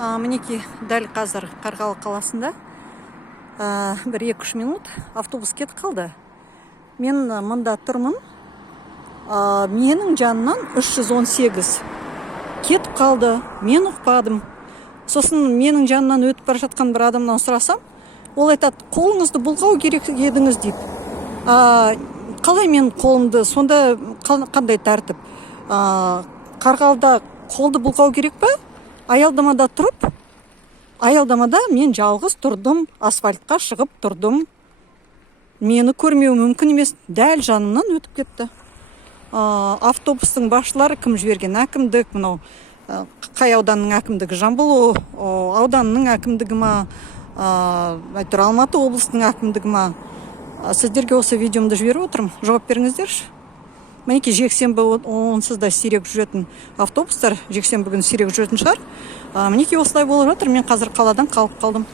Мінекей дәл қазір Қарғалы қаласында бір 2-3 минут автобус кетіп қалды. Мен мұнда тұрмын. Менің жанынан 318 кетіп қалды. Мен ұқпадым. Сосын менің жанынан өтіп бара жатқан бір адамнан сұрасам, ол айтады, қолыңызды бұлғау керек едіңіз дейді. Қалай мен қолымды, сонда қандай тәртіп? Қарғалыда қолды бұлғау керек па? Аялдамада тұрып, аялдамада мен жалғыз тұрдым, асфальтқа шығып тұрдым. Мені көрмеу мүмкін емес, дәл жанымнан өтіп кетті. Автобустың басшылары кім жіберген? Әкімдік, мынау қай ауданның әкімдігі? Жамбыл ауданының әкімдігі ма? Алматы облысының әкімдігі ма? Сіздерге осы видеомды жіберіп отырмын, жауап беріңіздерші. Мінекей жексенбі онсыз да сирек жүретін автобустар, жексенбі күні сирек жүретін шығар. Мінекей осылай болып жатыр. Мен қазір қаладан қалып қалдым.